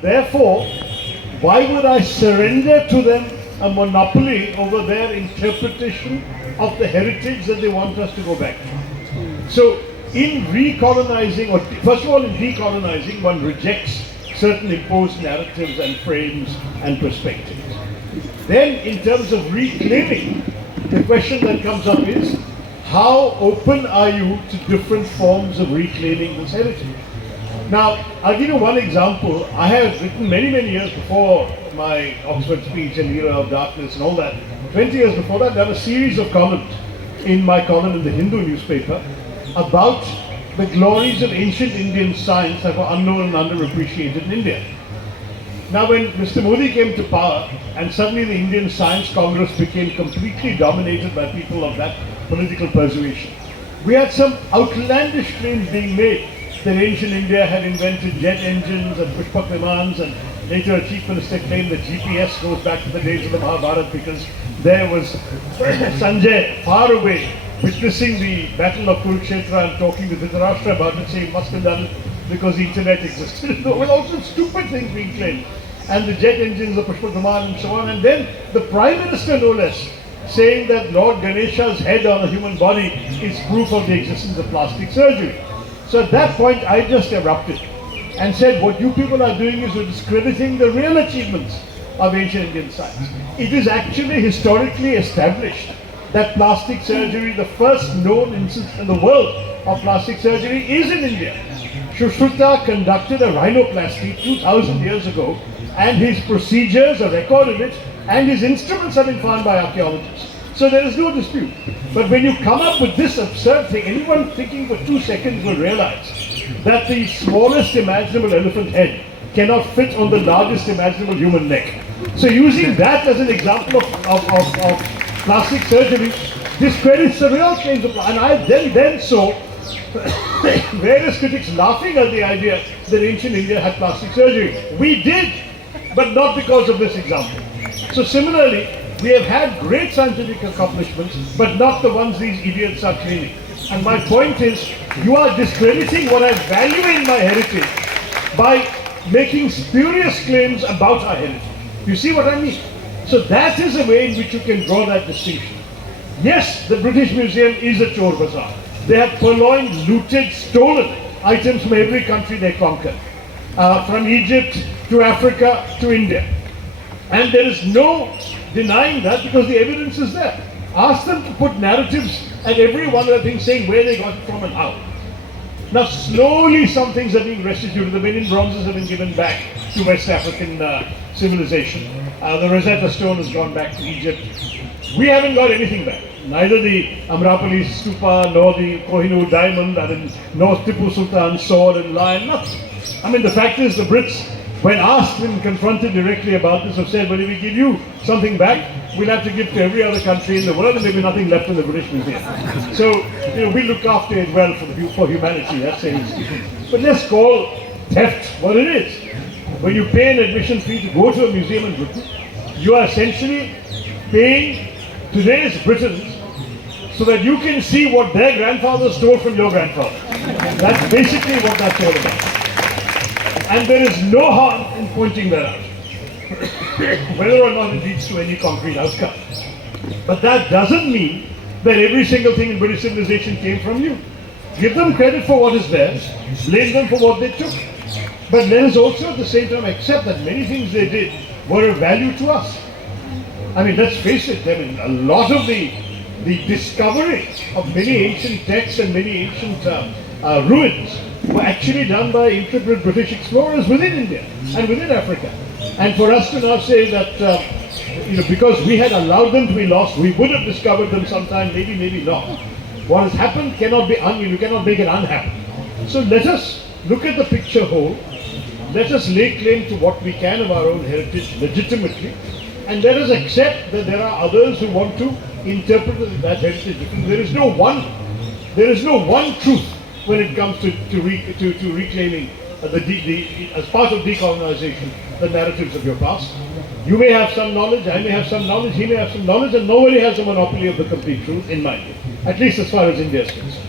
Therefore, why would I surrender to them a monopoly over their interpretation of the heritage that they want us to go back to? So, in recolonizing, or first of all, in decolonizing, one rejects certain imposed narratives and frames and perspectives. Then, in terms of reclaiming, the question that comes up is, how open are you to different forms of reclaiming this heritage? Now, I'll give you one example. I have written many, many years before my Oxford speech and Era of Darkness and all that, 20 years before that, done a series of columns in my column in the Hindu newspaper about the glories of ancient Indian science that were unknown and underappreciated in India. Now, when Mr. Modi came to power and suddenly the Indian Science Congress became completely dominated by people of that political persuasion, we had some outlandish claims being made that ancient India had invented jet engines and Pushpak Vimans, and later a chief minister claimed that GPS goes back to the days of the Mahabharata because there was Sanjay far away witnessing the battle of Kurukshetra and talking to Dhritarashtra about it, saying must have done it because the internet existed. There were also stupid things being claimed. And the jet engines, the Pushpak Viman and so on. And then the Prime Minister, no less, saying that Lord Ganesha's head on a human body is proof of the existence of plastic surgery. So at that point, I just erupted and said, what you people are doing is you're discrediting the real achievements of ancient Indian science. It is actually historically established that plastic surgery, the first known instance in the world of plastic surgery, is in India. Shushruta conducted a rhinoplasty 2000 years ago, and his procedures are recorded it, and his instruments have been found by archaeologists. So there is no dispute. But when you come up with this absurd thing, anyone thinking for 2 seconds will realize that the smallest imaginable elephant head cannot fit on the largest imaginable human neck. So using that as an example of plastic surgery discredits the real claims of, and I then saw various critics laughing at the idea that ancient India had plastic surgery. We did, but not because of this example. So similarly, we have had great scientific accomplishments, but not the ones these idiots are claiming. And my point is, you are discrediting what I value in my heritage by making spurious claims about our heritage. You see what I mean? So that is a way in which you can draw that distinction. Yes, the British Museum is a chore bazaar. They have purloined, looted, stolen items from every country they conquered. From Egypt to Africa to India. And there is no denying that because the evidence is there. Ask them to put narratives at every one of the things saying where they got it from and how. Now slowly some things are being restituted. The Benin bronzes have been given back to West African civilization. The Rosetta Stone has gone back to Egypt. We haven't got anything back. Neither the Amrapali Stupa nor the Kohinoor diamond, nor Tipu Sultan's sword and lion, nothing. I mean, the fact is the Brits, when asked and confronted directly about this, have said, well, if we give you something back, we'll have to give to every other country in the world and there'll be nothing left in the British Museum. So, we look after it well for humanity, that's it. But let's call theft what it is. When you pay an admission fee to go to a museum in Britain, you are essentially paying today's Britons so that you can see what their grandfather stole from your grandfather. That's basically what that's all about. And there is no harm in pointing that out, whether or not it leads to any concrete outcome. But that doesn't mean that every single thing in British civilization came from you. Give them credit for what is theirs, blame them for what they took. But let us also at the same time accept that many things they did were of value to us. I mean, let's face it, I mean, a lot of the discovery of many ancient texts and many ancient ruins were actually done by intrepid British explorers within India and within Africa. And for us to now say that, because we had allowed them to be lost, we would have discovered them sometime, maybe not. What has happened cannot be, you cannot make it unhappen. So let us look at the picture whole. Let us lay claim to what we can of our own heritage legitimately. And let us accept that there are others who want to interpret that heritage differently. There is no one truth when it comes to reclaiming as part of decolonization the narratives of your past. You may have some knowledge, I may have some knowledge, he may have some knowledge, and nobody has a monopoly of the complete truth, in my view, at least as far as India is concerned.